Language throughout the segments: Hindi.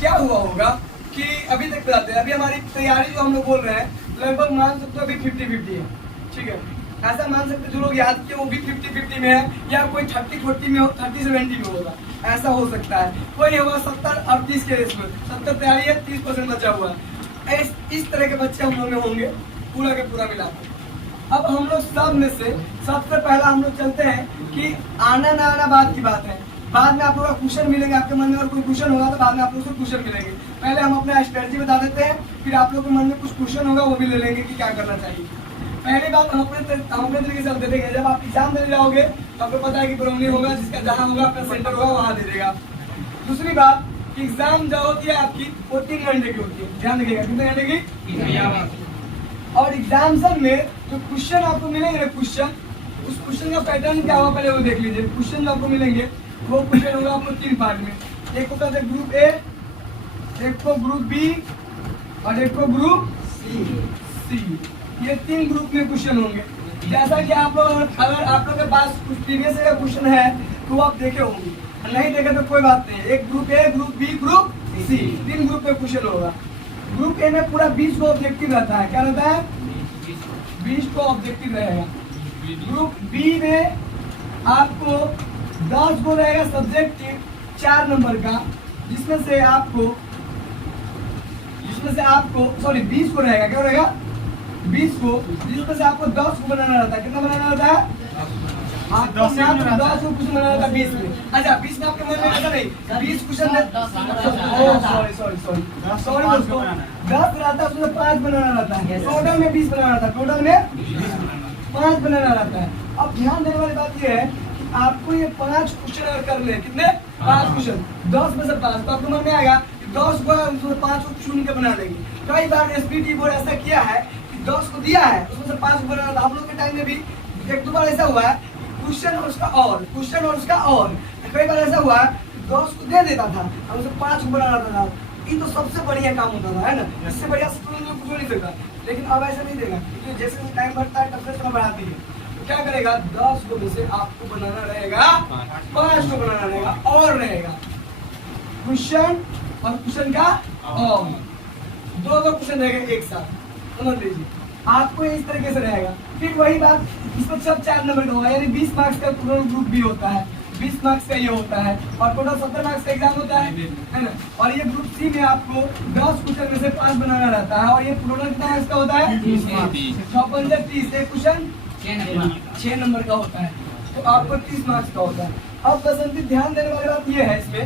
क्या हुआ होगा कि अभी तक बताते हैं, अभी हमारी तैयारी जो हम लोग बोल रहे हैं लगभग मान सकते हो अभी 50-50 है, ठीक है। ऐसा मान सकते जो लोग याद किए वो भी 50-50 में है, या कोई 30-40 में हो, 30-70 में होगा, ऐसा हो सकता है। कोई होगा 70-38 के रेस में, 70 तैयारी है, 30% बचा हुआ है। इस तरह के बच्चे हम लोग में होंगे पूरा के पूरा मिला के। अब हम लोग सब में से सबसे पहला हम लोग चलते हैं कि आना ना आना बात की बात है। बाद में आप लोग का क्वेश्चन मिलेंगे, आपके मन में अगर कोई क्वेश्चन होगा तो बाद में आप लोग से क्वेश्चन मिलेंगे। पहले हम अपना स्ट्रेटजी बता देते हैं, फिर आप लोग के मन में कुछ क्वेश्चन होगा वो भी ले लेंगे कि क्या करना चाहिए। पहली बात हम अपने तरीके से दे देंगे। जब आप एग्जाम देने जाओगे तो आपको पता है कि बरौनी होगा, जिसका जहाँ होगा अपना सेंटर होगा वहाँ दे देगा। दूसरी बात, एग्जाम जो होती है आपकी वो 3 घंटे की होती है, ध्यान रखिएगा। कितने घंटे की? और एग्जामिनेशन में जो क्वेश्चन आपको मिलेंगे ना, क्वेश्चन, उस क्वेश्चन का पैटर्न क्या होगा पहले वो देख लीजिए। क्वेश्चन जो आपको मिलेंगे वो क्वेश्चन होगा आपको 3 पार्ट में, एक होगा ग्रुप ए, एक को ग्रुप बी और एक को ग्रुप सी। ये 3 ग्रुप में क्वेश्चन होंगे। जैसा कि आप लोग अगर आप लोग के पास कुछ प्रीवियस का क्वेश्चन है तो आप देखे होंगे, नहीं देखे तो कोई बात नहीं। एक group A, group B, group C, 3 group में क्वेश्चन होगा। ग्रुप ए में पूरा 20 को ऑब्जेक्टिव रहता है। क्या रहता है? 20 को ऑब्जेक्टिव रहेगा। ग्रुप बी में आपको 10 को रहेगा सब्जेक्टिव 4 नंबर का, जिसमें से आपको सॉरी 20 को रहेगा। क्या रहेगा? 20 को, जिसमें से आपको 10 को बनाना रहता है। कितना बनाना रहता है? 10 को क्वेश्चन बनाना रहता है 20 में। अच्छा 20 में आपके मन में ऐसा नहीं 20 क्वेश्चन सॉरी दोस्तों, 10 रहता है उसमें 5 बनाना रहता है। टोटल में 20 बनाना रहता है, टोटल में 5 बनाना रहता है। अब ध्यान देने वाली बात यह है कि आपको ये 5 क्वेश्चन अगर कर ले, कितने? 5 क्वेश्चन, 10 में से 5, तो आपको मन में आएगा 10 को उसमें 5 को चुन के बना देंगे। कई बार एसपीटी बोर्ड ऐसा किया है कि 10 को दिया है उसमें से 5 को बनाना था। आप लोग के टाइम में भी 1-2 बार ऐसा हुआ है, क्वेश्चन और उसका और क्वेश्चन और उसका और। कई बार ऐसा हुआ 10 को दे देता था और उसे 5 को बनाना था। ये तो सबसे बढ़िया काम होता था, है ना? इससे बढ़िया कुछ नहीं सकता। लेकिन अब ऐसा नहीं देगा, क्योंकि जैसे टाइम बढ़ता है तब से बढ़ाती है। तो क्या करेगा? 10 को में से आपको बनाना रहेगा 5 को बनाना रहेगा और रहेगा क्वेश्चन और क्वेश्चन का और 2 क्वेश्चन रहेगा एक साथ, समझ लीजिए। आपको इस तरीके से रहेगा। फिर वही बात, इसमें सब 4 नंबर का होगा, यानी 20 मार्क्स का टोटल ग्रुप बी होता है, 20 मार्क्स का ये होता है और टोटल 70 मार्क्स का एग्जाम होता है ना। और ये ग्रुप सी में आपको 10 क्वेश्चन में से 5 बनाना रहता है और ये टोटल कितना इसका होता है? 30 मार्क्स। 6-5-30, एक क्वेश्चन 6 नंबर का होता है, तो आपको 30 मार्क्स का होता है। अब बसंती ध्यान देने वाली बात ये है इसमें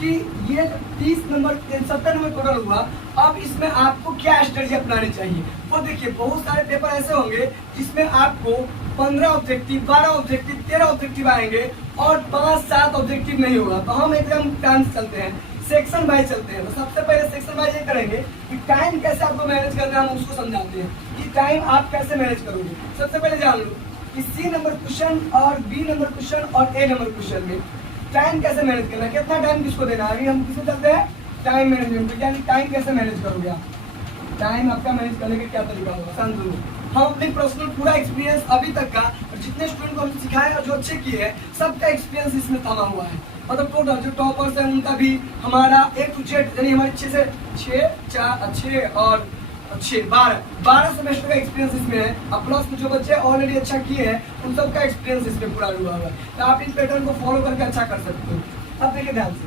कि ये 30 नंबर 70 नंबर टोटल हुआ। अब इसमें आपको क्या स्ट्रेटजी अपनानी चाहिए वो देखिए। बहुत सारे पेपर ऐसे होंगे जिसमें आपको 15 ऑब्जेक्टिव, 12 ऑब्जेक्टिव, 13 ऑब्जेक्टिव आएंगे और 5-7 ऑब्जेक्टिव नहीं होगा। तो हम एकदम प्लान से चलते हैं, सेक्शन वाइज चलते हैं। तो सबसे पहले सेक्शन वाइज ये करेंगे कि टाइम कैसे आपको मैनेज करना है, हम उसको समझाते हैं कि टाइम आप कैसे मैनेज करोगे। सबसे पहले जान लो कि सी नंबर क्वेश्चन और बी नंबर क्वेश्चन और ए नंबर क्वेश्चन में टाइम कैसे मैनेज करना है, कितना टाइम किसको देना है। अभी हम किसे चलते हैं? Time management. यानी टाइम कैसे मैनेज करोगे आप, टाइम आपका मैनेज करने का क्या तरीका होगा समझो। हम अपने पर्सनल पूरा एक्सपीरियंस अभी तक का और जितने स्टूडेंट को हमने सिखाया और जो अच्छे किए हैं सबका एक्सपीरियंस इसमें थमा हुआ है। मतलब टोटल जो टॉपर्स हैं उनका भी हमारा A to Z, यानी हमारे 6 से 6 और 12 सेमेस्टर का एक्सपीरियंस इसमें है। अब प्लस जो बच्चे ऑलरेडी अच्छा किए हैं उन सबका एक्सपीरियंस इसमें पूरा हुआ है। तो आप इस पैटर्न को फॉलो करके अच्छा कर सकते हो। अब देखिए ध्यान से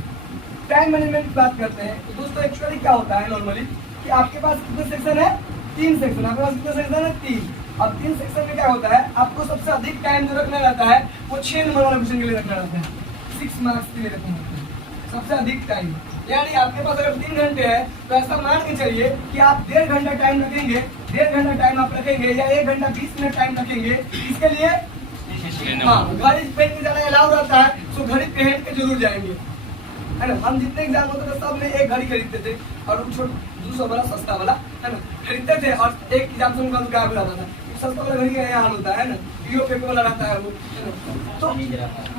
टाइम मैनेजमेंट की बात करते हैं। तो दोस्तों एक्चुअली क्या होता है नॉर्मली कि आपके पास कितने सेक्शन है? 3 सेक्शन। आपके पास कितने सेक्शन है? 3। अब 3 सेक्शन में क्या होता है, आपको सबसे अधिक टाइम जो रखना रहता है वो 6 नंबर वाला क्वेश्चन के लिए रखना रहता है, 6 मार्क्स के लिए रखना रहता है सबसे अधिक टाइम। यानी आपके पास अगर 3 घंटे है तो ऐसा मान के चलिए कि आप 1.5 घंटा टाइम रखेंगे, 1.5 घंटा टाइम आप रखेंगे या 1 घंटा 20 मिनट टाइम रखेंगे। इसके लिए घड़ी पहन के जाना अलाउ रहता है, तो घड़ी पहन के जरूर जाएंगे, है ना। हम जितने एग्जाम होते थे सब में एक घड़ी खरीदते थे और 200 वाला सस्ता वाला, है ना, खरीदते थे और एक एग्जाम से उनका गायब हो जाता था। सस्ता वाला घड़ी का यहाँ हाल होता है ना, वीडियो पेपर वाला रहता है वो, है ना। तो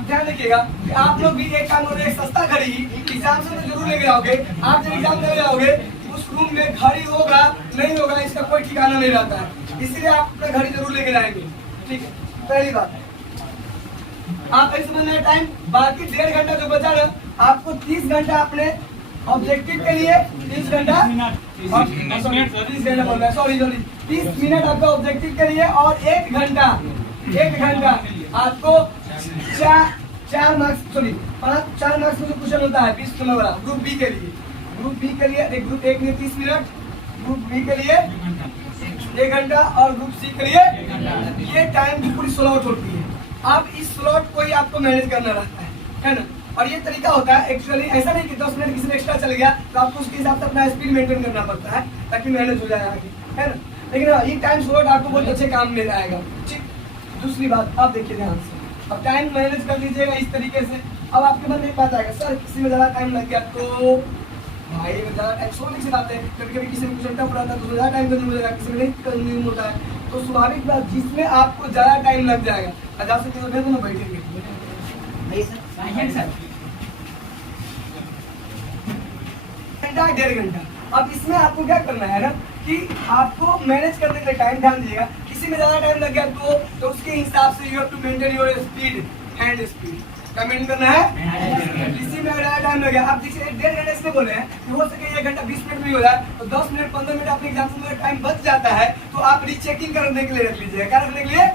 ध्यान रखिएगा कि आप लोग भी एक काम करोगे, एक सस्ता घड़ी एग्जाम से तो जरूर लेके आओगे। आप जब एग्जाम देने जाओगे उस रूम में घड़ी होगा नहीं होगा इसका कोई ठिकाना नहीं रहता है, इसलिए आप अपना घड़ी जरूर लेके जाएंगे, ठीक है। पहली बात आप एक समझना है टाइम। बाकी 1.5 घंटा जो बचा ना आपको 30 घंटा अपने ऑब्जेक्टिव के लिए 30 घंटा, 30 घंटा बोल रहा है, सॉरी 30 मिनट आपका ऑब्जेक्टिव के लिए, और 1 घंटा आपको 4 मार्क्स, सॉरी 4 मार्क्स में जो क्वेश्चन होता है 20 नंबर वाला ग्रुप बी के लिए, ग्रुप 1 में 30 मिनट, ग्रुप बी के लिए 1 घंटा, और ग्रुप सी के लिए ये टाइम की पूरी स्लॉट होती है। अब इस स्लॉट को ही आपको मैनेज करना रहता है ना। और ये तरीका होता है एक्चुअली, ऐसा नहीं कि 10 मिनट किसी ने एक्स्ट्रा चल गया तो आपको उसके हिसाब से अपना स्पीड मेंटेन करना पड़ता है ताकि मैनेज हो जाए आगे, है ना। लेकिन ये टाइम स्लॉट आपको बहुत अच्छे काम में आएगा। ठीक, दूसरी बात आप देखिए ध्यान से, अब टाइम मैनेज कर लीजिएगा इस तरीके से। अब आपके मन में एक बात आएगा, सर किसी में ज़्यादा टाइम लग गया तो भाई ज़्यादा टाइम, स्वाभाविक सी बात है, कभी कभी किसी में कुछ टफ रहता है तो ज़्यादा टाइम कंज्यूम हो जाएगा, किसी में नहीं कंज्यूम होता है, तो स्वाभाविक बात जिसमें आपको ज़्यादा टाइम लग जाएगा, 1000 से 300 भेज दो ना, बैठेंगे घंटा 1.5 घंटा। अब इसमें आपको क्या करना है ना कि आपको मैनेज करने के लिए टाइम, ध्यान दीजिएगा, किसी में ज्यादा टाइम लग गया तो उसके हिसाब से you have to maintain your speed, hand speed क्या मेंटेन करना है। किसी में ज्यादा टाइम लग गया, आप देखिए 1.5 घंटे इसलिए बोले हैं कि हो सके 1 घंटा 20 मिनट में हो जाए, तो 10 मिनट 15 मिनट आपके एग्जाम में टाइम बच जाता है, तो आप रीचेकिंग करने के लिए रख लीजिए। क्या रखने के लिए?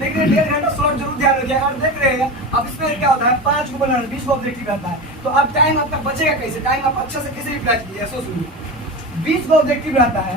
देखिए 1.5 घंटा स्लॉट जरूर ध्यान रखिए। और देख रहे हैं अब इसमें क्या होता है, 5 को बनाना 20 को ऑब्जेक्टिव रहता है, तो अब टाइम आपका बचेगा कैसे, टाइम आप अच्छा से कैसे यूटिलाइज कीजिए। सो सुनिए, 20 को ऑब्जेक्टिव रहता है,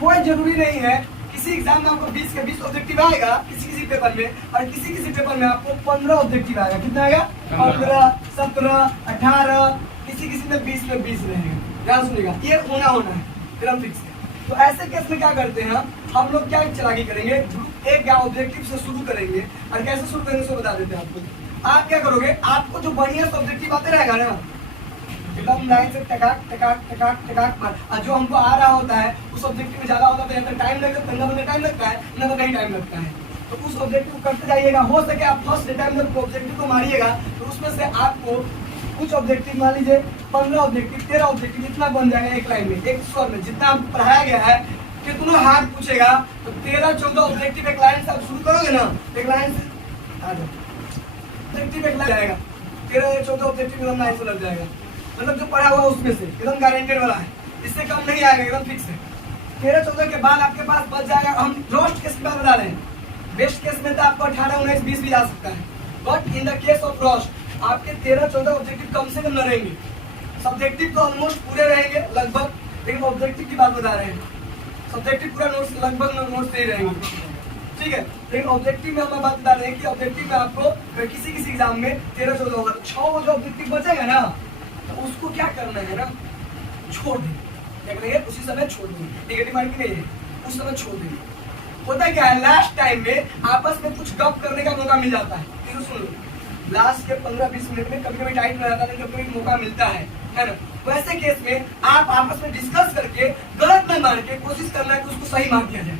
कोई जरूरी नहीं है किसी एग्जाम में आपको 20 के 20 ऑब्जेक्टिव आएगा किसी पेपर में, और किसी पेपर में आपको 15 ऑब्जेक्टिव आएगा। कितना आएगा? 15, 17, 18, किसी में 20 में 20 रहेगा। ध्यान सुनिएगा, ये होना है एकदम फिक्स है। तो ऐसे केस में क्या करते हैं हम लोग, क्या चालाकी करेंगे, ग्रुप एक ऑब्जेक्टिव से शुरू करेंगे, और कैसे शुरू करेंगे सो बता देते हैं आपको। आप क्या करोगे, आपको जो बढ़िया ऑब्जेक्टिव आते रहेगा ना, एकदम लाइन से टकाक टकाक टकाक टकाक मार, और जो हमको आ रहा होता है उस ऑब्जेक्टिव में ज्यादा होता है, टाइम लगता है, पंद्रह टाइम लगता है ना, तो नहीं टाइम लगता है, तो उस ऑब्जेक्टिव को करते जाइएगा। हो सके आप फर्स्ट टाइम जब ऑब्जेक्टिव को मारिएगा तो उसमें से आपको कुछ ऑब्जेक्टिव मान लीजिए 15 ऑब्जेक्टिव 13 ऑब्जेक्टिव इतना बन जाएगा एक लाइन में, एक स्वर में, जितना पढ़ाया गया है कितना हार्ड पूछेगा, तो 13-14 ऑब्जेक्टिव एक लाइन से आप शुरू करोगे ना, एक लाइन से ऑब्जेक्टिव एक लाइन जाएगा, 13-14 ऑब्जेक्टिव एकदम लाइन से लग जाएगा, मतलब जो पढ़ा हुआ उसमें से एकदम गारंटेड वाला है, इससे कम नहीं आएगा, एकदम फिक्स है। 13-14 के बाद आपके पास बच जाएगा। हम रोस्ट केस की बात बता रहे हैं, बेस्ट केस में तो आपको 18, 19, 20 भी जा सकता है, but in the case of roast आपके 13-14 ऑब्जेक्टिव कम से कम न रहेंगे, सब्जेक्टिव तो ऑलमोस्ट पूरे रहेंगे लगभग, लेकिन ऑब्जेक्टिव की बात बता रहे हैं, सब्जेक्टिव पूरा नोट्स लगभग नोट्स नहीं रहेंगे, ठीक है। लेकिन ऑब्जेक्टिव में हम बात बता रहे हैं कि ऑब्जेक्टिव में आपको किसी एग्जाम में 13-14 होगा, 6 जो ऑब्जेक्टिव बचेगा ना, तो उसको क्या करना है ना, छोड़ दें, क्या करेंगे, उसी समय छोड़ देंगे, नेगेटिव मार्किंग नहीं है, उस समय छोड़ देंगे। होता क्या है, लास्ट टाइम में आपस में कुछ गप करने का मौका मिल जाता है, तो सुन लो, लास्ट के 15-20 मिनट में कभी कभी टाइट रहता है, कभी कभी मौका मिलता है ना। वैसे केस में आप आपस में डिस्कस करके गलत न मार के कोशिश करना है कि उसको सही मार दिया जाए,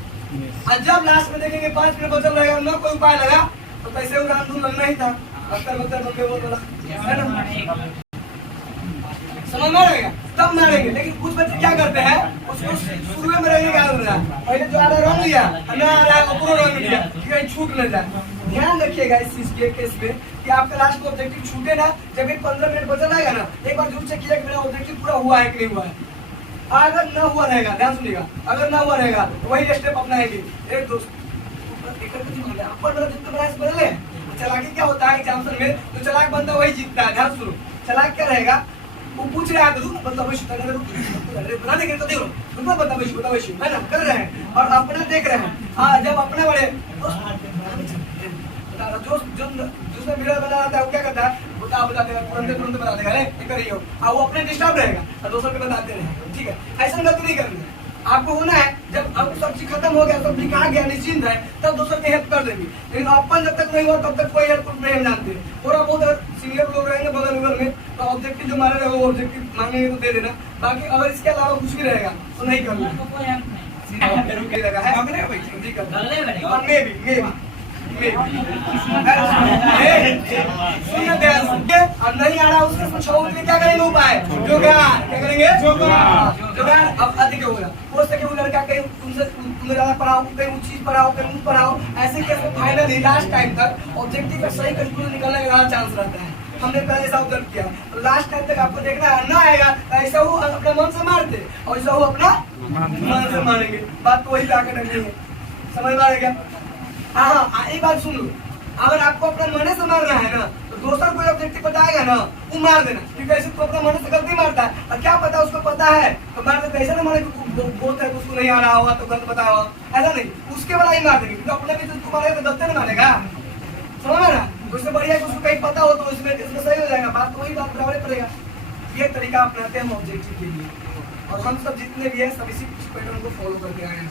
और जब लास्ट में देखेंगे 5 मिनट बचल रहेगा, ना कोई उपाय लगा, तो पैसे उड़ान लगना ही था, अक्सर है ना, समझ में रहेगा तब मारेंगे। लेकिन कुछ बच्चे क्या करते हैं, उसको शुरू में रहेंगे, क्या कर रहा है, पहले जो आ रहा है रंग लिया, ना आ रहा है ऊपर रंग लिया, कहीं छूट न जाए। ध्यान रखिएगा इस चीज के केस में कि आपका लास्ट में ऑब्जेक्टिव छूटे ना, जब एक 15 मिनट बचा रहेगा ना, एक बार जरूर चेक कीजिए कि मेरा ऑब्जेक्टिव पूरा हुआ है कि नहीं हुआ है। अगर ना हुआ रहेगा, ध्यान सुनिएगा, अगर ना हुआ रहेगा तो वही स्टेप अपनाएंगे। एक दोस्त बदले चलाकी क्या होता है एग्जाम्पल में, तो चलाक बंदा वही जीतता है। ध्यान सुनो, चलाक क्या रहेगा, वो पूछ रहा है तो बता देंगे, तो देखो बता है ना, कर रहे हैं और अपना देख रहे हैं। हाँ, जब अपना बड़े जो दूसरा वीडियो बना रहा था वो क्या करता है, बताते हैं तुरंत बता देगा, अरे करिए, और वो अपने डिस्टर्ब रहेगा और दूसरों को बताते रहे। ठीक है, ऐसा गलती नहीं करनी है आपको। होना है जब अब सब चीज खत्म हो गया, सब लिखा गया, निश्चिंत है, तब दूसरों की हेल्प कर देंगे। लेकिन अपन जब तक नहीं हुआ तब तक कोई हेल्प नहीं जानते। थोड़ा बहुत सीनियर लोग रहेंगे बगल में, तो ऑब्जेक्टिव जो मारे रहेगा वो ऑब्जेक्टिव मांगेंगे तो दे देना, बाकी अगर इसके अलावा कुछ भी रहेगा तो नहीं करना है। नहीं आ रहा उसके क्या करेंगे उपाय, जुगाड़, क्या करेंगे, जुगाड़। अब अधिक होगा, हो सके वो लड़का कहीं तुमसे ज्यादा पढ़ाओ, कहीं वो चीज पढ़ाओ, कहीं वो पढ़ाओ, ऐसे केस में फाइनली लास्ट टाइम तक ऑब्जेक्टिव का सही कंक्लूजन निकलने का ज्यादा चांस रहता है। हमने पहले ऐसा ऑब्जर्व किया। लास्ट टाइम तक आपको देखना है, ना आएगा तो ऐसा वो अपना मन से मारते और ऐसा वो अपना मन से मारेंगे। बात तो वही पे आकर रखनी है, समझ में आ गया? हाँ, एक बात सुन लो, अगर आपको अपना मन से मारना है ना तो दूसरा कोई ऑब्जेक्टिव बताएगा ना वो मार देना, क्योंकि ऐसे तो अपना मन से गलती मारता है और क्या पता उसको पता है तो मार देता है। ऐसा ना मारे बोलता है उसको नहीं आ रहा होगा तो गलत बताया होगा, ऐसा नहीं, उसके वाला ही मार देंगे, क्योंकि अपने भी तो मारेगा तो गलती नहीं मारेगा, समझ में ना? उससे बढ़िया कि उसको कहीं पता हो तो उसमें सही हो जाएगा। बात तो वही बात बराबर पड़ेगा। ये तरीका अपनाते हैं हम ऑब्जेक्टिव के लिए, और हम सब जितने भी हैं सब इसी पैटर्न को फॉलो करके आए हैं।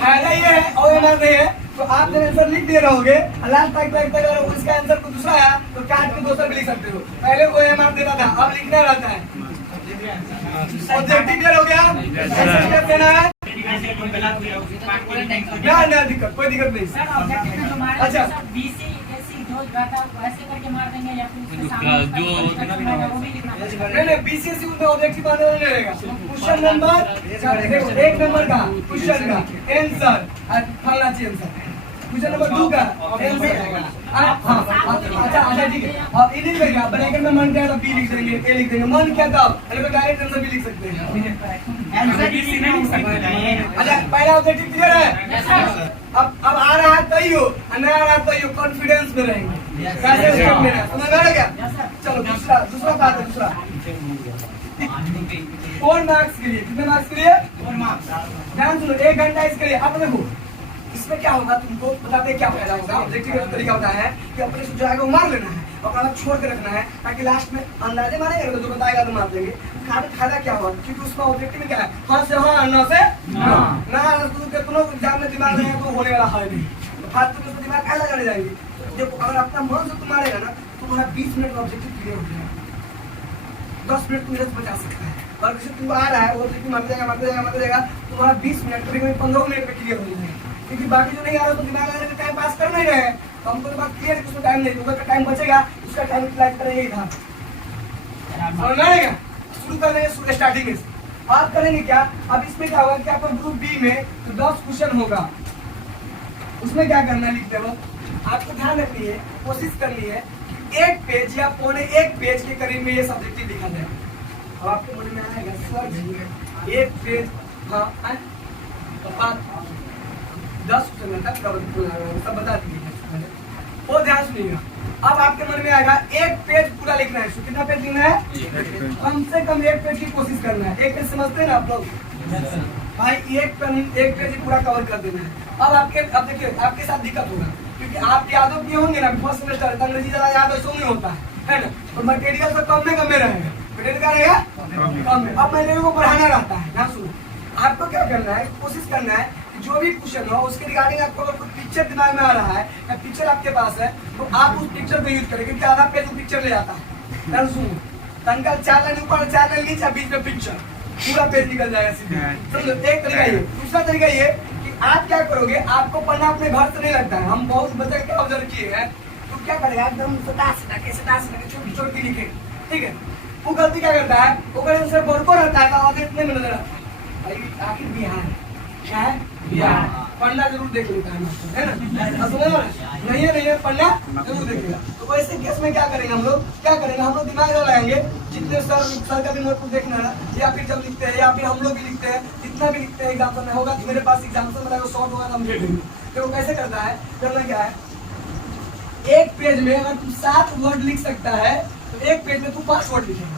फायदा ये है और ये नहीं है तो आप जब आंसर लिख दे रहोगे लास्ट तक अगर उसका आंसर को दूसरा आया तो काट के दूसरा भी लिख सकते हो। पहले वो एमआर देता था, अब लिखना रहता है। ऑब्जेक्टिव क्लियर हो गया? कैसे देना है? ना दिक्कत, कोई दिक्कत नहीं। अच्छा, नहीं बीसीएससी में ऑब्जेक्टिव बनाना नहीं रहेगा। क्वेश्चन नंबर 1 नंबर का क्वेश्चन का आंसर फलना चाहिए आंसर। क्वेश्चन नंबर 2 का आंसर अच्छा ठीक है। अब ये लिख देगा ब्रैकेट में मन क्या है तो बी लिख देंगे, ए लिख देंगे। मन क्या था तो डायरेक्ट आंसर भी लिख सकते हैं। आंसर बी नहीं लिख सकते हैं। अच्छा, पहला ऑब्जेक्टिव क्लियर है? अब आ रहा है तय हो, नहीं आ रहा है तय हो, कॉन्फिडेंस में रहेंगे। कैसे स्टेप लेना है समझ में आ गया? चलो दूसरा बात है। दूसरा 4 मार्क्स के लिए, कितने मार्क्स के लिए? 4 मार्क्स। ध्यान सुनो, 1 घंटा इसके लिए। अब देखो इसमें क्या होगा तुमको बताते क्या फायदा होगा। ऑब्जेक्टिव का तरीका होता है कि अपने से जो आएगा वो मार लेना है और अपना छोड़ के रखना है, ताकि लास्ट में अंदाजे मारेगा तो जो बताएगा तो मार देंगे। फायदा क्या होगा, क्योंकि उसका ऑब्जेक्टिव में क्या है, हाँ से हाँ, ना से ना कितनों एग्जाम में दिमाग नहीं है तो होने वाला है नहीं, तो फालतू में दिमाग कैसे लगाने जाएंगे। देखो अगर अपना मन से तुम मारेगा ना तो तुम्हारा 20 मिनट का ऑब्जेक्टिव क्लियर हो जाएगा। 10 मिनट तुम्हें बचा सकता है। और किसी तुम आ रहा है वो ऑब्जेक्टिव मारते जाएगा तुम्हारा 20 मिनट कभी 15 मिनट में क्लियर हो जाएगा, क्योंकि बाकी जो नहीं आ रहा तो दिमाग लगाने का टाइम पास कर नहीं रहे हैं। तो हमको तो बात क्लियर है कि उसमें टाइम नहीं, उधर का टाइम बचेगा, उसका टाइम यूटिलाइज करेंगे इधर। समझ में आएगा? शुरू कर देंगे स्टार्टिंग में। आप करेंगे क्या, अब इसमें क्या होगा कि आपको ग्रुप बी में तो 10 क्वेश्चन होगा, उसमें क्या करना है लिखते वक्त आपको ध्यान रखनी है, कोशिश करनी है कि 1 पेज या पौने 1 पेज के करीब में ये सब्जेक्टिव लिखा जाए। अब आपके मन में आएगा सर जी 1 पेज, हाँ तो 10 क्वेश्चन तक सब बता दीजिए, वो ध्यान सुनिएगा। अब आपके मन में आएगा 1 पेज पूरा लिखना है। कितना पेज लिखना है? कम से कम 1 पेज की कोशिश करना है। 1 पेज समझते हैं ना आप लोग भाई? 1 पेज ही पूरा कवर कर देना है। अब देखिए आपके साथ दिक्कत होगा, क्योंकि आप यादों किए होंगे ना, फर्स्ट सेमेस्टर अंग्रेजी जरा याद ऐसा नहीं होता है ना, और मटेरियल तो कम में रहेगा। मटेरियल क्या रहेगा? कम में। अब मटेरियल को बढ़ाना रहता है ना। सुनो, आपको क्या करना है, कोशिश करना है जो भी क्वेश्चन हो उसके रिगार्डिंग आपको अगर कोई पिक्चर दिमाग में आ रहा है या पिक्चर आपके पास है तो आप उस पिक्चर को यूज करें, क्योंकि आधा पेज पिक्चर ले जाता है। सुनो, अंकल 4 लाइन ऊपर 4 लाइन नीचे, बीच में पिक्चर, पूरा पेज निकल जाएगा सीधे। समझो, एक तरीका ये। दूसरा तरीका ये कि आप क्या करोगे, आपको पढ़ना अपने घर से नहीं लगता है। हम बहुत बच्चे क्या ऑब्जर्व किए हैं, तो क्या करेगा एकदम सटा के छोटी लिखे, ठीक है। वो गलती क्या करता है, वो कहीं बड़को रहता है तो इतने में नजर आता है आखिर बिहार क्या है, बिहार पढ़ना जरूर देख लेता है ना, नहीं है पढ़ना जरूर देखेगा। तो वैसे केस में क्या करेंगे हम लोग, दिमाग लगाएंगे। जितने सर का भी नोटबुक देखना है, या फिर जब लिखते हैं या फिर हम लोग भी लिखते हैं, जितना भी लिखते हैं एग्जाम में होगा, मेरे पास एग्जाम में शॉर्ट होगा हम दे देंगे। तो वो कैसे करता है, करना क्या है, 1 पेज में अगर तू 7 वर्ड लिख सकता है तो 1 पेज में तू 5 वर्ड लिखेगा,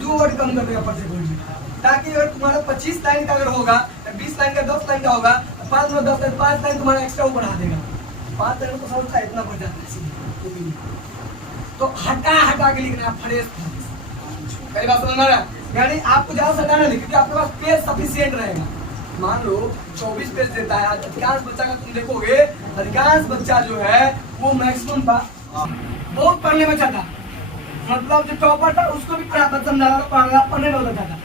2 वर्ड कम कर देगा प्रत्येक वर्ड में, ताकि अगर तुम्हारा 25 लाइन का अगर होगा, 20 लाइन का 10 लाइन का होगा, 5 में 10 5 लाइन तुम्हारा एक्स्ट्रा वो बढ़ा देगा। 5 लाइन तो समझता है इतना बढ़ जाता है, तो हटा के लिखना फ्रेश। पहली बात समझ में आ रहा है, यानी आपको ज्यादा सटाना नहीं, क्योंकि आपके पास पेज सफिशिएंट रहेगा। मान लो 24 पेज देता है, अधिकांश बच्चा का तुम देखोगे, अधिकांश बच्चा जो है वो मैक्सिमम बहुत पढ़ने में चाहता, मतलब जो टॉपर था उसको भी पढ़ने में होता था।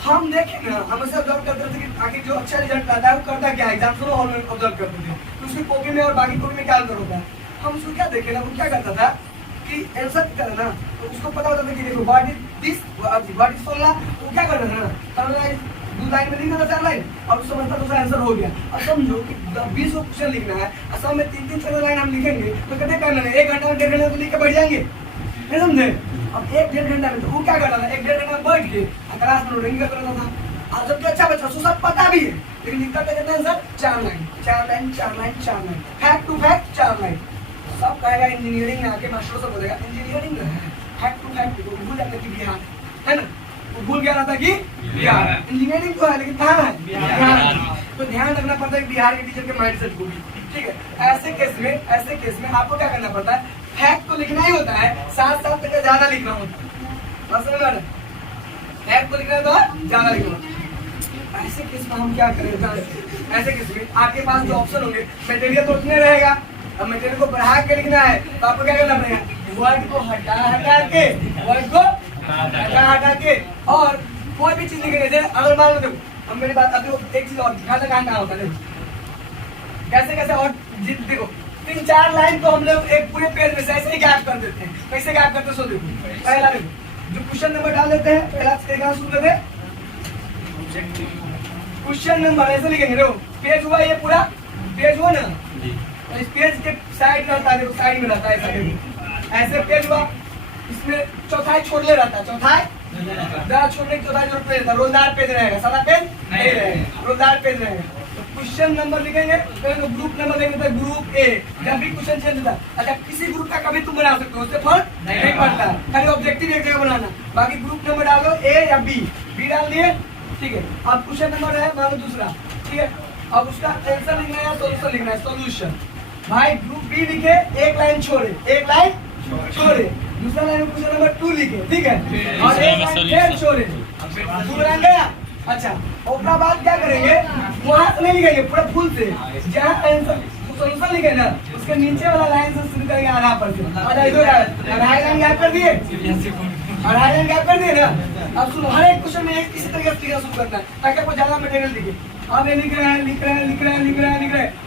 हम देखें ना, हम ऐसे ऑब्जर्व करते थे कि आखिर जो अच्छा रिजल्ट आता है वो करता क्या है, एग्जाम हॉल में ऑब्जर्व करते थे, तो उसकी कॉपी में और बाकी कॉपी में क्या अंतर होता है। हम उसको क्या देखे ना, वो क्या करता था कि आंसर करना, तो उसको पता होता था कि देखो what is this, what is Solana, वो क्या करता था ना, 2 लाइन में लिखना था 4 लाइन और उसका मतलब दूसरा आंसर हो गया। अब समझो कि 20 को क्वेश्चन लिखना है, असम में 3-3 4 लाइन हम लिखेंगे तो कितने टाइम लगेगा? 1 घंटा में 1.5 घंटा तो लिख के बैठ जाएंगे, नहीं समझे? अब 1-1.5 घंटा में तो वो क्या करता था, 1-1.5 घंटा में बैठ के क्लास में नोटिंग करता था। और जबकि अच्छा बच्चा उसको सब पता भी है, लेकिन लिखता था कितना answer? 4 line 4 line 4 line 4 line, fact to fact 4 line. सब कहेगा इंजीनियरिंग में आके मास्टर से बोलेगा इंजीनियरिंग में है, फैक्ट टू फैक्ट को भूल जाते कि बिहार है ना, वो भूल गया था कि बिहार इंजीनियरिंग तो है लेकिन कहाँ है? बिहार। तो ध्यान रखना पड़ता है बिहार के टीचर के माइंडसेट को भी, ठीक है। ऐसे केस में आपको क्या करना पड़ता है? फैक्ट तो लिखना ही होता है, साथ साथ तक ज्यादा लिखना होता है, बस समझ में? फैक्ट को लिखना है तो ज्यादा लिखना होता है। ऐसे केस में हम क्या करें? ऐसे केस में आपके पास जो ऑप्शन होंगे, मटेरियल तो उतने रहेगा, अब मटेरियल को बढ़ा के लिखना है तो आपको क्या करना पड़ेगा? वर्ड को हटा के वर्ड को हटा के और कोई भी चीज लिखेंगे। जैसे अगर मान लो देखो, हम मेरी बात अभी एक चीज और दिखाता कहाँ होता है, कैसे कैसे और देखो 3-4 लाइन को हम लोग एक पूरे पेज में से ऐसे ही गैप कर देते हैं। कैसे गैप करते? सो देखो, पहला देखो जो क्वेश्चन नंबर डाल देते हैं, पहला से शुरू करते हैं। क्वेश्चन नंबर ऐसे लिखेंगे, देखो पेज हुआ ये पूरा पेज हुआ ना, तो इस पेज के साइड रहता है, देखो साइड में रहता है ऐसे पेज हुआ, इसमें चौथाई छोड़ले रहता है, चौथाई जरा छोड़ने की चौथाई जो पेज रहता है, रोजगार पेज रहेगा, सारा पेज नहीं रहेगा, रोजगार पेज रहेगा। तो क्वेश्चन नंबर लिखेंगे तो ग्रुप नंबर देंगे तो ग्रुप ए। जब भी क्वेश्चन चेंज होता है, अच्छा किसी ग्रुप का कभी तुम बना सकते हो, उससे फर्क नहीं पड़ता, खाली ऑब्जेक्टिव एक जगह बनाना, बाकी ग्रुप नंबर डालो ए या बी डाल दिए, ठीक है। अब क्वेश्चन नंबर है मान लो दूसरा, ठीक है। अब उसका आंसर लिखना है या सॉल्यूशन लिखना है? सॉल्यूशन। भाई ग्रुप बी लिखे, एक लाइन छोड़े, एक लाइन छोड़े, दूसरा लाइन में क्वेश्चन नंबर 2 लिखे, ठीक है, और एक लाइन फिर छोड़े, 2 लाइन गया। अच्छा उसका बाद क्या करेंगे? वहां से नहीं लिखेंगे पूरा फुल से, जहाँ आंसर सॉल्यूशन लिखे ना उसके नीचे वाला लाइन से शुरू करेंगे आधा पर से, और इधर अढ़ाई लाइन गैप कर दिए, अढ़ाई लाइन गैप कर दिए ना। अब सुनो, हर एक क्वेश्चन में एक इसी तरीके से लिखना शुरू करना है ताकि आपको ज्यादा मटेरियल दिखे। अब ये लिख रहे हैं,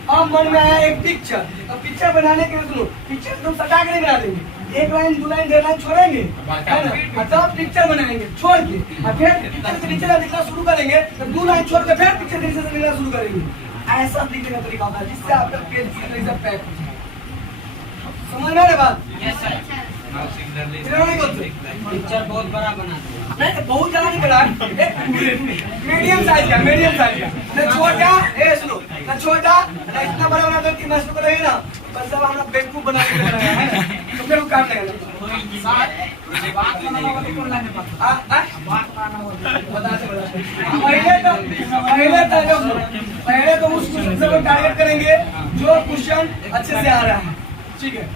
अब मन में आया एक पिक्चर, अब पिक्चर बनाने के लिए सुनो, पिक्चर तुम सटा के नहीं बना देंगे, 1 लाइन 2 लाइन 1.5 लाइन छोड़ेंगे, है ना, तब पिक्चर बनाएंगे छोड़ के, और फिर पिक्चर के नीचे लिखना शुरू करेंगे, तो 2 लाइन छोड़ के फिर पिक्चर के नीचे से लिखना शुरू करेंगे। ऐसा लिखने का तरीका होता है जिससे आपका पेज पैक हो जाए। समझ में आ रही बात? पिक्चर बहुत बड़ा बना नहीं, बहुत ज्यादा नहीं बना, मीडियम साइज का, न छोटा, सुनो, न छोटा न इतना बड़ा बना दो कि मस्त करेगा ना, बस जब हम लोग बेवकूफ बना के बनाया है ना, तो फिर वो काम नहीं पहले तो उस क्वेश्चन से टारगेट करेंगे जो क्वेश्चन अच्छे से आ रहा है, ठीक है।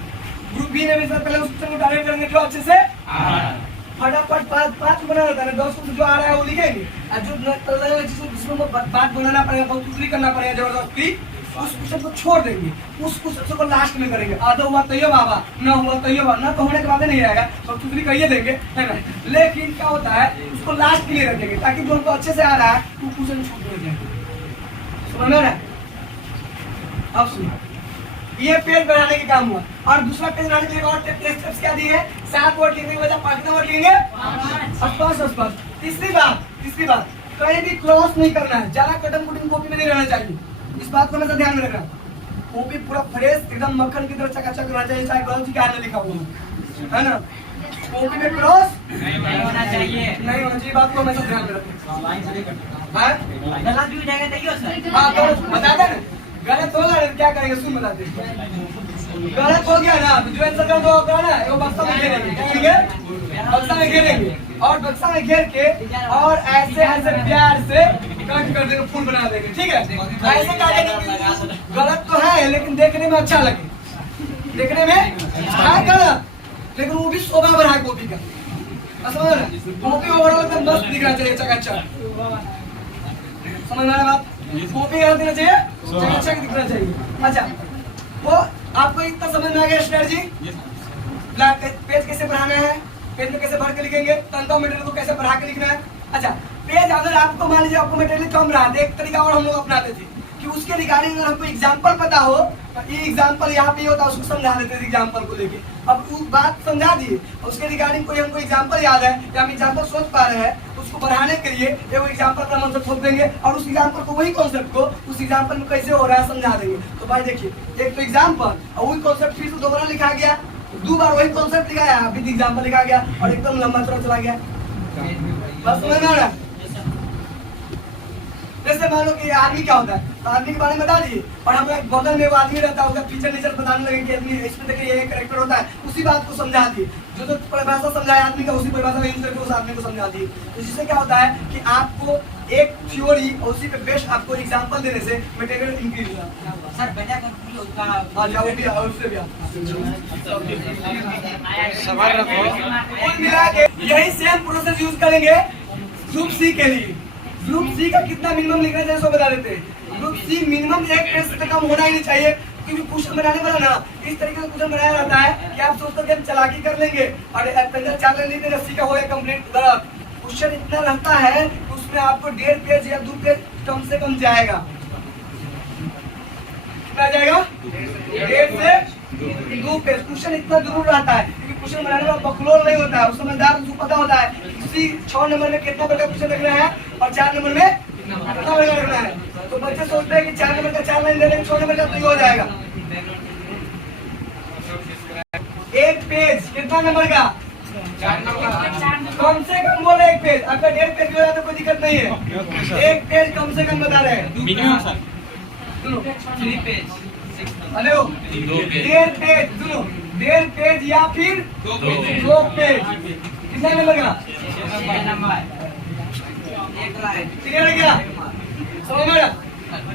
ग्रुप बी में भी सर पहले उस क्वेश्चन को टारगेट करेंगे जो अच्छे से आ रहा है, फटाफट 5 बना रहता है, 10 को जो आ रहा है वो लिखेंगे, और जो जिसमें बात बनाना पड़ेगा, बहुत कुछ करना पड़ेगा जबरदस्ती, उस क्वेश्चन को छोड़ देंगे, उस क्वेश्चन को लास्ट में करेंगे। आधा हुआ तो ये बाबा, ना हुआ तो ये बाबा, ना तो होने के बाद नहीं आएगा, तो दूसरी कहिए देंगे, है ना। लेकिन क्या होता है, उसको लास्ट के लिए रखेंगे ताकि जो हमको अच्छे से आ रहा है वो क्वेश्चन छूट नहीं जाए। समझ में आ रहा है? अब सुनिए, ये पेज बनाने के काम हुआ, और दूसरा पेज बनाने के लिए और स्टेप्स क्या दिए हैं? 7 वर्ड लिखने के बजाय 5 वर्ड लिखेंगे, स्पष्ट। तीसरी बात कहीं भी क्रॉस नहीं करना है, ज्यादा कटम कुटिंग कॉपी में नहीं रहना चाहिए, इस बात को हमेशा ध्यान में रखना। कॉपी पूरा फ्रेश एकदम मक्खन की तरह चकाचक रहना चाहिए, चाहे गलती क्या लिखा हुआ है ना, कॉपी में क्रॉस नहीं होना चाहिए, बात को हमेशा ध्यान में रखना। गलत भी हो जाएगा तो बता दे, गलत होगा क्या करेंगे? सुन बताते, गलत हो गया ना तो जो आंसर का होगा ना वो बक्सा में घेरेंगे, बक्सा में घेरेंगे, और बक्सा में घेर के और ऐसे प्यार से कट कर देंगे, फूल बना देंगे, ठीक है। ऐसे काटेंगे, गलत तो है लेकिन देखने में अच्छा लगे, देखने में है गलत लेकिन वो भी शोभा बढ़ाए कॉपी का, समझ रहे? कॉपी ओवरऑल एकदम मस्त दिखना चाहिए, चकाचक। समझ में आ रहा बात? कॉपी क्या दिखना चाहिए? चकाचक दिखना चाहिए। अच्छा, वो आपको इतना समझ में आ गया स्ट्रेटजी? पेज कैसे बढ़ाना है, पेज में कैसे भर के लिखेंगे, तंत्र मटेरियल को कैसे बढ़ा के लिखना है। अच्छा, पेज अगर आपको मान लीजिए आपको मटेरियल कम रहा, एक तरीका और हम लोग अपनाते थे कि उसके रिगार्डिंग अगर हमको एग्जाम्पल पता हो तो ये एग्जाम्पल यहाँ पे होता है, उसको समझा देते थे एग्जाम्पल को लेके। अब वो बात समझा दिए, उसके रिगार्डिंग कोई हमको एग्जाम्पल याद है या हम एग्जाम्पल सोच पा रहे हैं, उसको बढ़ाने के लिए ये वो एग्जाम्पल का मन से थोप देंगे और उस एग्जाम्पल को, वही कॉन्सेप्ट को उस एग्जाम्पल में कैसे हो रहा है समझा देंगे। तो भाई देखिए, एक तो एग्जाम्पल और वही कॉन्सेप्ट फिर से दोबारा लिखा गया, 2 बार वही कॉन्सेप्ट लिखा है, अभी एग्जाम्पल लिखा गया और एकदम लंबा चला गया। बस समझ में आ रहा है? जैसे मान लो कि आदमी क्या होता है, तो आदमी के बारे में बता दिए और हमारे बगल में वो आदमी रहता है, उसका फीचर नेचर बताने लगे कि आदमी इसमें देखिए ये कैरेक्टर होता है, उसी बात को समझा दिए। जो परिभाषा समझाया आदमी का, उसी परिभाषा में यूज करके उस आदमी को समझा दिए। तो जिससे क्या होता है कि आपको एक थ्योरी और उसी पे बेस्ट आपको एग्जाम्पल देने से मटेरियल इंक्रीज होगा। सर बेटा कर उसका हाँ जाओ भी आओ, उससे भी आओ। सवाल रखो। कुल मिला के यही सेम प्रोसेस यूज करेंगे ग्रुप सी के लिए। ग्रुप सी का कितना मिनिमम लिखना चाहिए सो बता देते हैं। ग्रुप सी मिनिमम 1 पेज से कम होना ही नहीं चाहिए, क्योंकि क्वेश्चन बनाने वाला ना इस तरीके से क्वेश्चन बनाया जाता है कि आप सोचते हैं हम चालाकी कर लेंगे और पेंसिल 4 ले लेंगे, रस्सी का हो गया कंप्लीट। गलत। क्वेश्चन इतना रहता है कि उसमें आपको 1.5 पेज या 2 पेज कम से कम जाएगा। कितना जाएगा? 1.5 से 2 पेज। क्वेश्चन इतना जरूर रहता है क्योंकि क्वेश्चन बनाने में बकलोल नहीं होता है, उस समझदार को पता होता है किसी 6 नंबर में कितना बड़ा क्वेश्चन रखना है और 4 नंबर में कितना बड़ा रखना है। तो बच्चे सोचते हैं कि 4 नंबर का 4 लाइन दे देंगे, 6 नंबर का तो ये हो जाएगा। 1 पेज कितना नंबर का? 4 नंबर। कम से कम बोले 1 पेज। आपका 1.5 पेज हो जाए तो कोई दिक्कत नहीं है। 1 पेज कम से कम बता रहे हैं मिनिमम सर। सुनो 3 पेज। हेलो 1.5 पेज, सुनो 1.5 पेज या फिर 2 पेज। कितना नंबर का? 6 नंबर। एक लाइन। क्लियर है क्या? समझ में?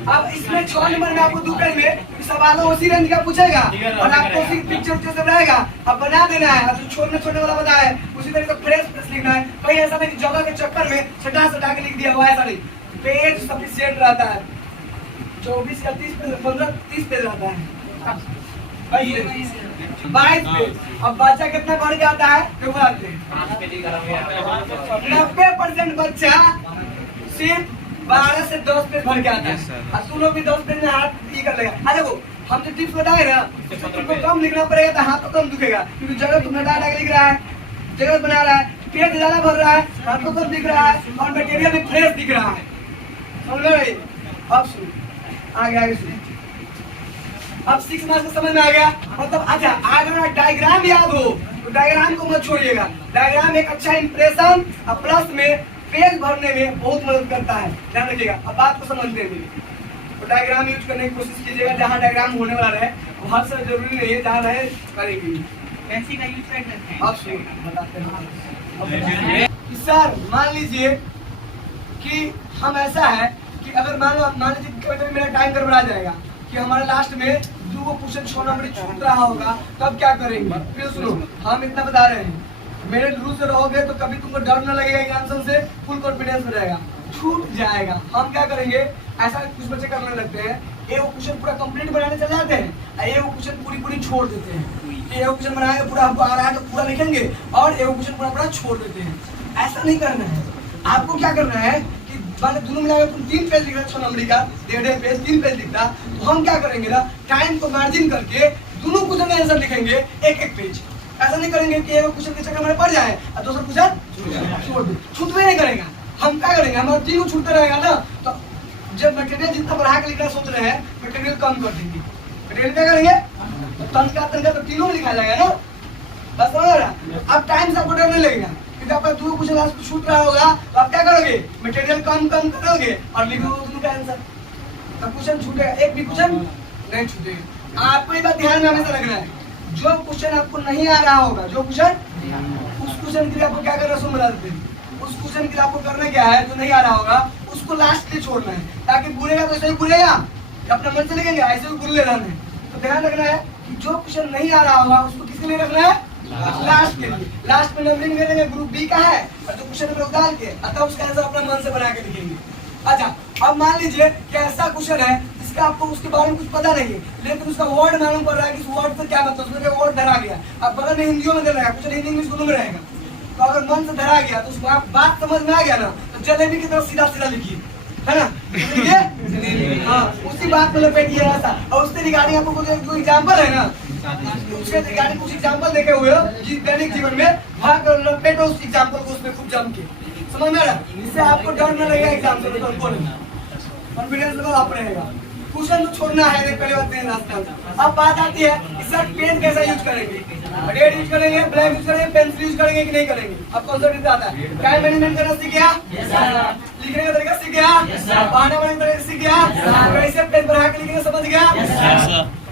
अब इसमें 6 नंबर में आपको 2 पेज में सवालों उसी रेंज का पूछेगा और आपको उसी पिक्चर उच्चर से बनाएगा, अब बना देना है। अब छोड़ने वाला बताया है उसी तरीके से फ्रेश लिखना है। कहीं ऐसा नहीं जगह के चक्कर में सटा के लिख दिया हुआ, ऐसा नहीं। पेज सफिशिएंट रहता है। 24 का 30 पेज, 15-30 पेज रहता है, 22 पेज। अब बच्चा कितना पढ़ के आता है? 90% बच्चा सिर्फ 12 से 10 पेज भर के आता है और तू लोग भी 10 पेज में हाथ ये कर लेगा। देखो हम जो टिप्स बताए ना, तुमको कम लिखना पड़ेगा तो हाथ तो कम दुखेगा, क्योंकि जगह तुम हटा के लिख रहा है, जगह बना रहा है, पेज ज्यादा भर रहा है, हाथ तो कम दिख रहा है और मटेरियल भी फ्रेश दिख रहा है। समझ रहे? अब सुन आगे सुन। अब 6 मार्क्स का समझ में आ गया। मतलब अच्छा, अगर डायग्राम याद हो तो डायग्राम को मत छोड़िएगा। डायग्राम एक अच्छा इंप्रेशन और प्लस में पेज भरने में बहुत मदद करता है, ध्यान रखिएगा। अब बात को समझते हैं तो डायग्राम यूज करने की कोशिश कीजिएगा। जहाँ डायग्राम होने वाला रहे वहाँ से जरूरी नहीं है, जहाँ रहे करेंगे। पेंसिल का यूज करते हैं। अब सुन बताते हैं कि सर मान लीजिए कि हम ऐसा है कि अगर मान लीजिए कभी मेरा टाइम गड़बड़ा जाएगा कि हमारे लास्ट में 2 क्वेश्चन 6 नंबर छूट रहा होगा, तब क्या करेंगे? फिर सुनो, हम इतना बता रहे हैं, मेरे रूल से रहोगे तो कभी तुमको डर न लगेगा, एग्जाम से फुल कॉन्फिडेंस में रहेगा। छूट जाएगा, हम क्या करेंगे? ऐसा कुछ बच्चे करने लगते हैं, एक क्वेश्चन पूरा कंप्लीट बनाने चले जाते हैं और एक क्वेश्चन पूरी छोड़ देते हैं। एक क्वेश्चन बनाएंगे पूरा, हमको आ रहा है तो पूरा लिखेंगे और एक क्वेश्चन पूरा छोड़ देते हैं। ऐसा नहीं करना है। आपको क्या करना है कि माने दोनों मिलाकर तुम 3 पेज लिख रहे 6 नंबर का, 1.5 पेज 3 पेज लिखता, तो हम क्या करेंगे ना, टाइम को मार्जिन करके दोनों क्वेश्चन का आंसर लिखेंगे 1-1 पेज। ऐसा नहीं करेंगे कि एक क्वेश्चन के चक्कर हमारे पड़ जाए और दूसरा क्वेश्चन छोड़ दे, छूट भी नहीं करेगा। हम क्या करेंगे, हमारा 3 छूटते रहेगा ना, तो जब मटेरियल जितना बढ़ा के लिखना सोच रहे हैं मटेरियल कम कर देंगे। मटेरियल क्या करेंगे? तनका तो तीनों में लिखा जाएगा ना, बस समझ रहा। अब टाइम से आपको डर नहीं लगेगा, क्योंकि आपका 2 क्वेश्चन लास्ट छूट रहा होगा तो आप क्या करोगे? मटेरियल कम करोगे और लिखोगे दोनों का आंसर। तब क्वेश्चन छूटेगा, एक भी क्वेश्चन नहीं छूटेगा। आपको ये बात ध्यान में हमेशा रखना है, जो क्वेश्चन आपको नहीं आ रहा होगा, जो क्वेश्चन उस क्वेश्चन के लिए आपको क्या करना सो बता देते हैं। उस क्वेश्चन के लिए आपको करना क्या है, जो नहीं आ रहा होगा उसको लास्ट में छोड़ना है, ताकि बुरेगा तो ऐसे ही बुरेगा, अपने मन से लिखेंगे ऐसे ही बुर ले रहना है। तो ध्यान रखना है कि जो क्वेश्चन नहीं आ रहा होगा उसको किसके लिए रखना है? लास्ट के लिए। लास्ट में नंबरिंग में देंगे, ग्रुप बी का है और जो क्वेश्चन में डाल के अतः उसका आंसर अपने मन से बना के लिखेंगे। अच्छा, अब मान लीजिए कि ऐसा क्वेश्चन है जिसका आपको उसके बारे में कुछ पता नहीं है, लेकिन उसका वर्ड मालूम पड़ रहा है कि उस वर्ड से क्या मतलब, उसमें वर्ड धरा गया, अब बगल में हिंदियों में दे रहा है, क्वेश्चन हिंदी इंग्लिश दोनों में रहेगा, तो अगर मन से धरा गया तो उसको आप बात समझ में आ गया ना, तो जलेबी की तरफ सीधा लिखिए, है ना? लिखिए हाँ, उसी बात को लपेट दिया था। और उससे रिगार्डिंग आपको कुछ एग्जाम्पल है ना, उसके रिगार्डिंग कुछ एग्जाम्पल देखे हुए हो दैनिक जीवन में, भाग लपेटो उस एग्जाम्पल को उसमें खूब जम के, समझ में आ रहा? इससे आपको डर न लगेगा एग्जाम से, कॉन्फिडेंस लेवल आप रहेगा। क्वेश्चन तो छोड़ना है नहीं, पहले बात नहीं लास्ट। अब बात आती है कि सर पेन कैसा यूज करेंगे, रेड यूज करेंगे, ब्लैक यूज करेंगे, पेंसिल यूज करेंगे कि नहीं करेंगे? अब कॉन्सेप्ट आता है, टाइम मैनेजमेंट करना सीख गया, लिखने का तरीका सीख गया, बहाना बनाने का तरीका सीख गया, कैसे पेन बढ़ा के लिखेंगे समझ गया,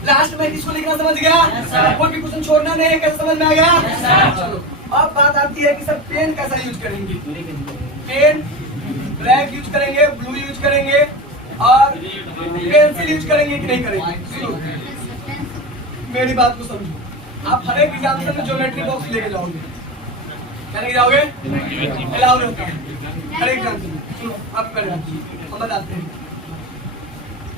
लास्ट में किसको लिखना समझ गया, कोई भी क्वेश्चन छोड़ना नहीं है, कैसे समझ में आ गया? चलो अब बात आती है कि सर पेन कैसा यूज करेंगे, पेन ब्लैक यूज करेंगे, ब्लू यूज करेंगे और पेंसिल यूज करेंगे कि नहीं करेंगे? सुनो मेरी बात को समझो, आप हर एक एग्जाम में ज्योमेट्री बॉक्स लेके जाओगे, क्या लेके जाओगे? अलाउ रहता है हर एक एग्जाम में। सुनो आप कर हम बताते हैं,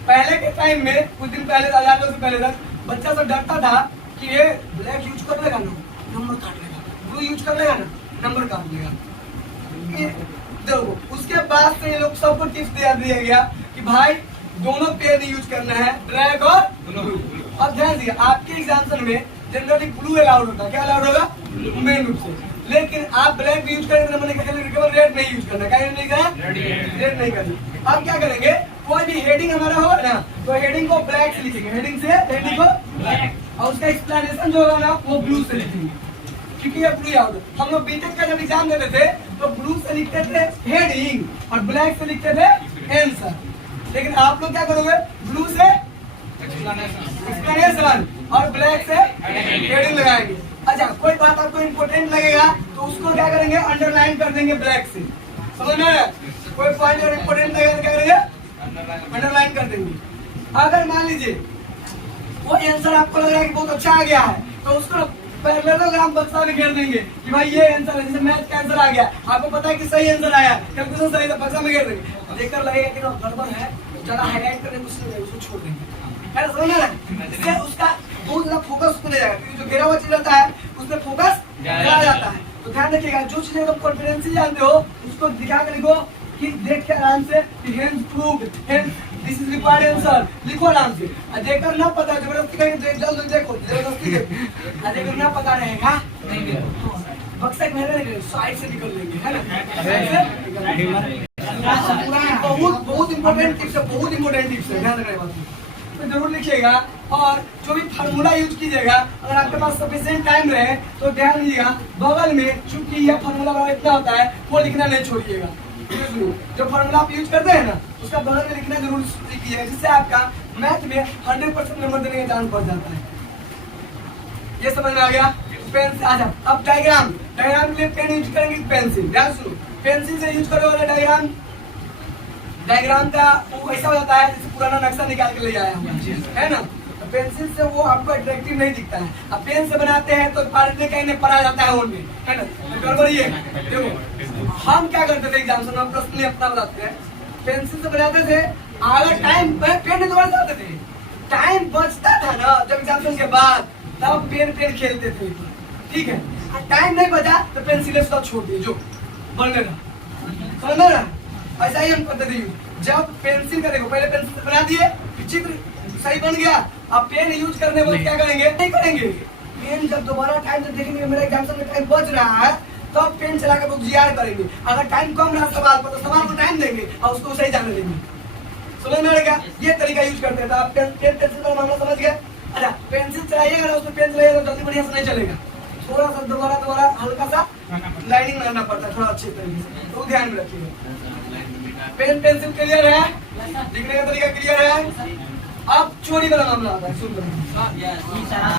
पहले के टाइम में कुछ दिन पहले, 1000 से पहले तक बच्चा सब डरता था कि ये ब्लैक यूज कर लेगा ना नंबर काट लेगा, ब्लू यूज कर लेगा ना नंबर काट लेगा। देखो उसके बाद से ये लोग सबको टिप्स दिया गया कि भाई दोनों पेन यूज करना है, ब्लैक और ब्लू। अब ध्यान दीजिए आपके एग्जाम्पल में जनरली ब्लू अलाउड होता है, क्या अलाउड होगा? मेन रूप से। लेकिन आप ब्लैक भी यूज करेंगे केवल रेड नहीं यूज करना, क्या नहीं करना? रेड नहीं करना। अब क्या करेंगे, कोई भी हेडिंग हमारा होगा ना तो हेडिंग को ब्लैक से लिखेंगे, हेडिंग से हेडिंग को ब्लैक, और उसका एक्सप्लेनेशन जो होगा ना वो ब्लू से लिखेंगे, क्योंकि ये ब्लू याद। हम लोग बीटेक का जब एग्जाम देते थे तो ब्लू से लिखते थे हेडिंग और ब्लैक से लिखते थे आंसर। लेकिन आप लोग क्या करोगे, ब्लू से एक्सप्लेनेशन और ब्लैक से हेडिंग लगाएंगे। अच्छा कोई बात आपको इम्पोर्टेंट लगेगा तो उसको क्या करेंगे, अंडरलाइन कर देंगे ब्लैक से, समझ में आया? कोई पॉइंट अगर इम्पोर्टेंट लगेगा तो क्या करेंगे, अंडरलाइन कर देंगे। अगर मान लीजिए वो आंसर आपको लग रहा है कि बहुत अच्छा आ गया है तो उसको पैरेललोग्राम बक्सा में घेर देंगे कि भाई ये आंसर है, जैसे मैथ का आंसर आ गया, आपको पता है कि सही आंसर आया, कैलकुलेशन सही था, बक्सा में घेर देंगे। देखकर लगेगा कि ना गड़बड़ है, जरा हाईलाइट करने उसको छोड़ देंगे, है ना? समझ में? इससे उसका बहुत ज्यादा फोकस उसमें जाएगा, क्योंकि जो घेरा हुआ चीज रहता है उसमें फोकस चला जाता है। तो ध्यान रखिएगा, जो चीजें तुम कॉन्फिडेंस जानते हो उसको दिखा कर लिखो कि देख के आराम से hence proved, hence this is required answer, लिखो आराम से। देखकर ना पता जबरदस्ती कहीं जल्द देखो, जबरदस्ती देखो, अगर ना पता रहेगा नहीं देखो, बक्सा में नहीं साइड से निकल लेंगे, है ना? बहुत बहुत इंपॉर्टेंट टिप्स है, बहुत इंपॉर्टेंट टिप्स है, ध्यान रखने वाली तो जरूर लिखिएगा। और जो भी फार्मूला यूज कीजिएगा अगर आपके पास सफिशिएंट टाइम रहे तो ध्यान दीजिएगा बगल में चूंकि यह फार्मूला इतना होता है वो लिखना नहीं छोड़िएगा। जो फार्मूला आप यूज करते हैं ना उसका बगल में लिखना जरूर सीखिएगा, जिससे आपका मैथ में 100% नंबर देने का चांस बढ़ जाता है। ये समझ में आ गया? पेन आजा। अब डायग्राम के लिए पेन यूज करेंगे पेंसिल, ध्यान सुनो, पेंसिल से यूज करो वाला डायग्राम का वो ऐसा हो जाता है जैसे पुराना नक्शा निकाल के ले आया है ना, तो पेंसिल से वो आपको अट्रैक्टिव नहीं दिखता है। अब पेन से बनाते हैं तो पार्टी कहीं पढ़ा जाता है उनमें, है ना? तो गड़बड़ ये देखो हम क्या करते थे एग्जाम में, पर्सनली अपना बताते हैं, पेंसिल से बनाते थे, अगर टाइम पेन दोबारा जाते थे, टाइम बचता था ना जब एग्जाम के बाद तब पेन खेलते थे, ठीक है? टाइम नहीं बचा तो पेंसिल छोड़ दिए जो बनने रहा, समझ रहा? ऐसा ही हम करते थे। जब पेंसिल का देखो पहले पेंसिल से बना दिए, चित्र सही बन गया, अब पेन यूज करने के बाद क्या करेंगे, नहीं करेंगे पेन। जब दोबारा टाइम से देखेंगे मेरा एग्जाम में टाइम बच रहा है तब तो पेन चला कर बुक जीआर करेंगे। अगर टाइम कम रहा सवाल पर तो सवाल को टाइम देंगे और उसको सही जाने देंगे, समझ में आएगा? ये तरीका यूज करते हैं। आप पेंसिल का मामला समझ गए? अच्छा पेंसिल चलाइएगा ना उसमें पेन चलाइएगा जल्दी बढ़िया से नहीं चलेगा, थोड़ा सा दोबारा हल्का सा लाइनिंग लगाना पड़ता है थोड़ा अच्छे तरीके से, तो ध्यान में रखिएगा। पेन पेंसिल क्लियर है, लिखने का तरीका क्लियर है। अब चोरी वाला मामला आता है, सुन लो।